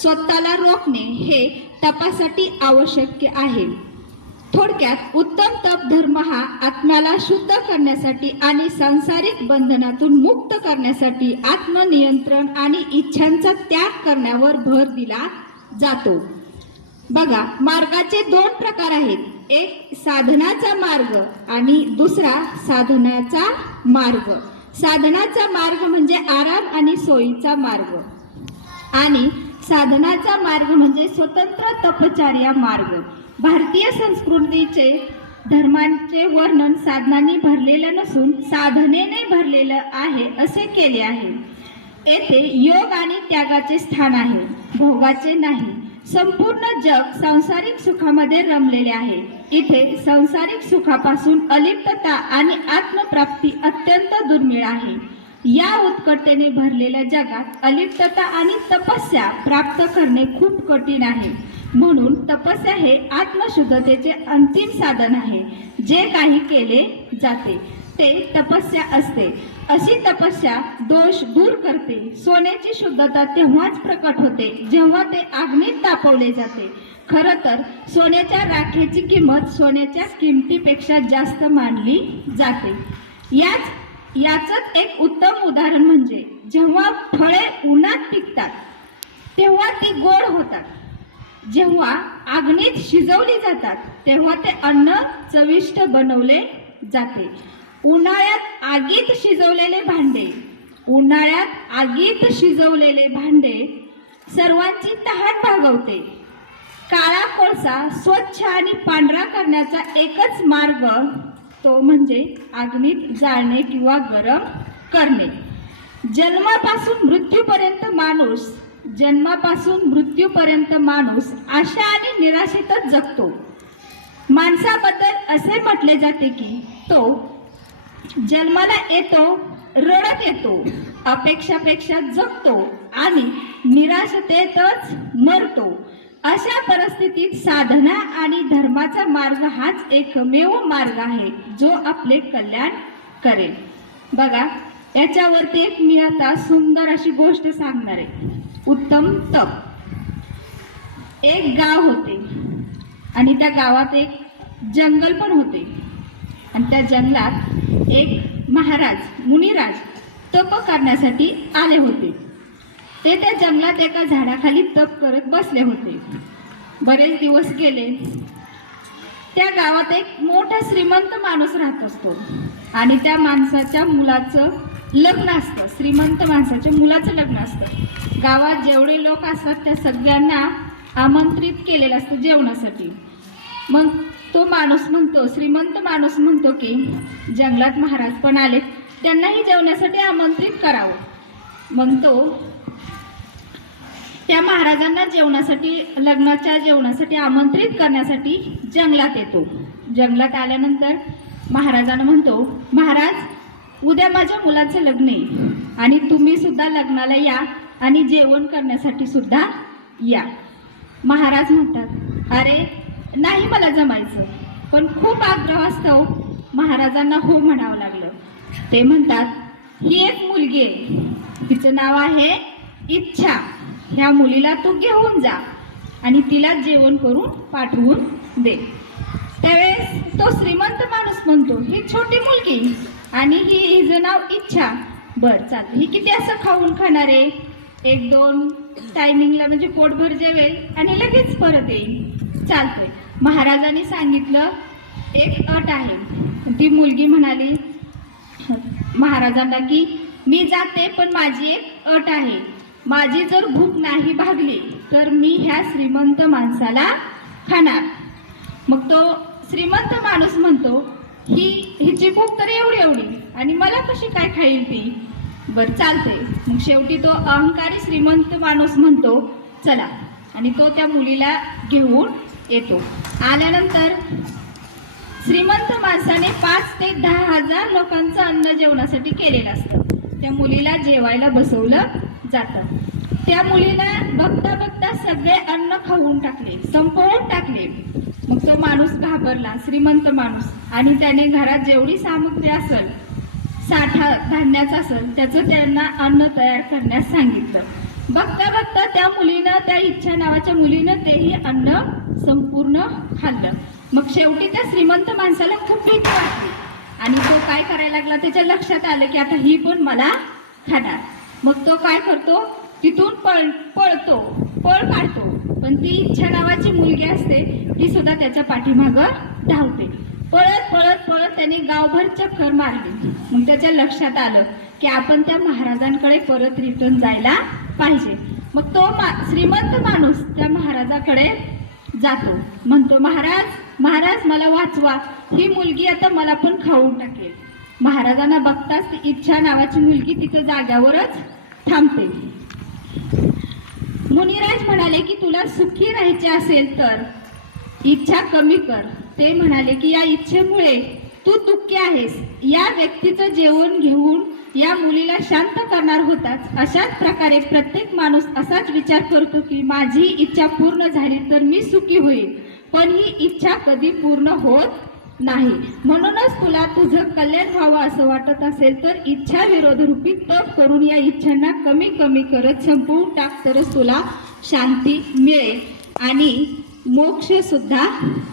स्वतःला रोखणे हे तपासाठी आवश्यक आहे. थोडक्यात उत्तम तप धर्म हा आत्म्याला शुद्ध करण्यासाठी आणि सांसारिक बंधनातून मुक्त करण्यासाठी आत्मनियंत्रण आणि इच्छांचा त्याग करण्यावर भर दिला जातो. बघा मार्गाचे दोन प्रकार आहेत. एक साधनाचा मार्ग आणि दुसरा साधनाचा मार्ग. साधनाचा मार्ग म्हणजे आराम आणि सोयीचा मार्ग. आणि साधनाचा मार्ग म्हणजे स्वतंत्र तपचार्या मार्ग. भारतीय संस्कृतीचे धर्मांचे वर्णन साधनांनी भरलेलं नसून साधनेने भरलेलं आहे असे केले आहे. येथे योग आणि त्यागाचे स्थान आहे भोगाचे नाही. संपूर्ण जग सांसारिक सुखामध्ये रमलेले आहे. इथे सांसारिक सुखापासून अलिप्तता आणि आत्मप्राप्ती अत्यंत दुर्मिळ आहे. या उत्कटतेने भरलेल्या जगात अलिप्तता आणि तपस्या प्राप्त करणे खूप कठीण आहे. म्हणून तपस्या हे आत्मशुद्धतेचे अंतिम साधन आहे. जे काही केले जाते ते तपस्या असते. अशी तपस्या दोष दूर करते. सोन्याची शुद्धता तेव्हाच प्रकट होते जेव्हा ते आग्नीत तापवले जाते. खरं तर सोन्याच्या राखेची किंमत सोन्याच्या किमतीपेक्षा जास्त मानली जाते. याच याचंच एक उत्तम उदाहरण म्हणजे जेव्हा फळे उन्हात पिकतात तेव्हा ती गोड होतात. जेव्हा आग्नीत शिजवली जातात तेव्हा ते अन्न चविष्ट बनवले जाते. उन्हाळ्यात आगीत शिजवलेले भांडे उन्हाळ्यात आगीत शिजवलेले भांडे सर्वांची तहान भागवते. काळा कोळसा स्वच्छ आणि पांढरा करण्याचा एकच मार्ग तो म्हणजे अग्नीत जाळणे किंवा गरम करणे. जन्मापासून मृत्यूपर्यंत माणूस जन्मापासून मृत्यूपर्यंत माणूस आशा आणि निराशेतच जगतो. माणसाबद्दल असे म्हटले जाते की तो जन्माला येतो रडत येतो अपेक्षापेक्षा जगतो आणि निराशतेतच मरतो. अशा परिस्थितीत साधना आणि धर्माचा मार्ग हाच एकमेव मार्ग आहे जो आपले कल्याण करेल. बघा याच्यावरती एक मी आता सुंदर अशी गोष्ट सांगणार आहे. उत्तम तप. एक गाव होते आणि त्या गावात एक जंगल पण होते. आणि त्या जंगलात एक महाराज मुनिराज तप करण्यासाठी आले होते. ते त्या जंगलात एका झाडाखाली तप करत बसले होते. बरेच दिवस गेले. त्या गावात एक मोठा श्रीमंत माणूस राहत असतो. आणि त्या माणसाच्या मुलाचं लग्न असतं. श्रीमंत माणसाच्या मुलाचं लग्न असतं. गावात जेवढे लोक असतात त्या सगळ्यांना आमंत्रित केलेलं असतं जेवणासाठी. मग तो माणूस म्हणतो श्रीमंत माणूस म्हणतो की जंगलात महाराज पण आले त्यांनाही जेवण्यासाठी आमंत्रित करावं. मग तो त्या महाराजांना जेवणासाठी लग्नाच्या जेवणासाठी आमंत्रित करण्यासाठी जंगलात येतो. जंगलात आल्यानंतर महाराजांना म्हणतो महाराज उद्या माझ्या मुलाचं लग्न आहे आणि तुम्ही सुद्धा लग्नाला या आणि जेवण करण्यासाठी सुद्धा या. महाराज म्हणतात अरे नाही मला जमायचं पण खूप आग्रहास्तव महाराजांना हो म्हणावं लागलं. ते म्हणतात ही एक मुलगी आहे. तिचं नाव आहे इच्छा. ह्या मुलीला तू घेऊन जा आणि तिला जेवण करून पाठवून दे. त्यावेळेस तो श्रीमंत माणूस म्हणतो ही छोटी मुलगी आणि ही हिचं नाव इच्छा. बर चालतं ही किती असं खाऊन खाणार आहे? एक दोन टायमिंगला म्हणजे पोटभर जेवेल आणि लगेच परत येईल. चालतंय. महाराजांनी सांगितलं एक अट आहे. ती मुलगी म्हणाली महाराजांना की मी जाते पण माझी एक अट आहे. माझी जर भूक नाही भागली तर मी ह्या श्रीमंत माणसाला खाणार. मग तो श्रीमंत माणूस म्हणतो ही हिची भूक तर एवढी एवढी आणि मला कशी काय खाईल ती? बरं चालते मग शेवटी तो अहंकारी श्रीमंत माणूस म्हणतो चला. आणि तो त्या मुलीला घेऊन येतो. आल्यानंतर श्रीमंत माणसाने पाच ते दहा हजार लोकांचं अन्न जेवणासाठी केलेलं असतं. त्या मुलीला जेवायला बसवलं जातं. त्या मुलीला बघता बघता सगळे अन्न खाऊन टाकले संपवून टाकले. मग तो माणूस घाबरला श्रीमंत माणूस. आणि त्याने घरात जेवढी सामग्री असेल साठा धान्याचा असेल त्याचं त्यांना अन्न तयार करण्यास सांगितलं. बघता बघता त्या मुलीनं त्या इच्छा नावाच्या मुलीनं तेही अन्न संपूर्ण खाल्लं. मग शेवटी त्या श्रीमंत माणसाला खूप भीती वाटली. आणि तो काय करायला लागला त्याच्या लक्षात आलं की आता ही पण मला खाणार. मग तो काय करतो? तिथून पळ पळतो पळ काढतो. पण ती इच्छा नावाची मुलगी असते ती सुद्धा त्याच्या पाठीमागं धावते. पळत पळत पळत त्याने गावभर चक्कर मारली. मग त्याच्या लक्षात आलं की आपण त्या महाराजांकडे परत रिटर्न जायला पाहिजे. मग तो मा श्रीमंत माणूस त्या महाराजाकडे जातो. म्हणतो महाराज महाराज मला वाचवा. ही मुलगी आता मला पण खाऊन टाकेल. महाराजांना बघताच ती इच्छा नावाची मुलगी तिथं जाग्यावरच थांबते. मुनिराज म्हणाले की तुला सुखी राहायचे असेल तर इच्छा कमी कर. ते म्हणाले की या इच्छेमुळे तू दुःखी आहेस. या व्यक्तीचं जेवण घेऊन या मुलीला शांत करणार होताच अशाच प्रकारे प्रत्येक माणूस असाच विचार करतो की माझी इच्छा पूर्ण झाली तर मी सुखी होईल पण ही इच्छा कधी पूर्ण होत नाही. म्हणूनच तुला तुझं कल्याण व्हावं असं वाटत असेल तर इच्छा विरोध रूपी तप करून या इच्छांना कमी कमी करत संपवून टाक तरच तुला शांती मिळेल. आणि मोक्ष सुद्धा.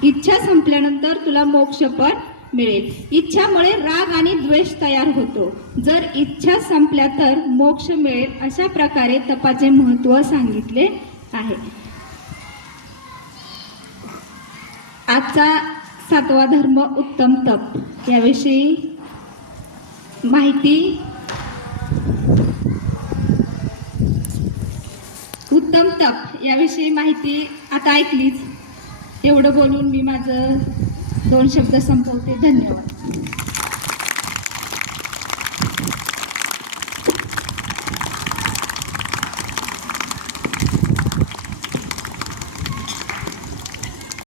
इच्छा संपल्यानंतर तुला मोक्ष पण मिळेल. इच्छामुळे राग आणि द्वेष तयार होतो. जर इच्छा संपल्या तर मोक्ष मिळेल अशा प्रकारे तपाचे महत्त्व सांगितले आहे. आजचा सातवा धर्म उत्तम तप. याविषयी माहिती उत्तम तप. याविषयी माहिती आता ऐकलीच. एवढं बोलून मी माझं दोन शब्द संपवते. धन्यवाद.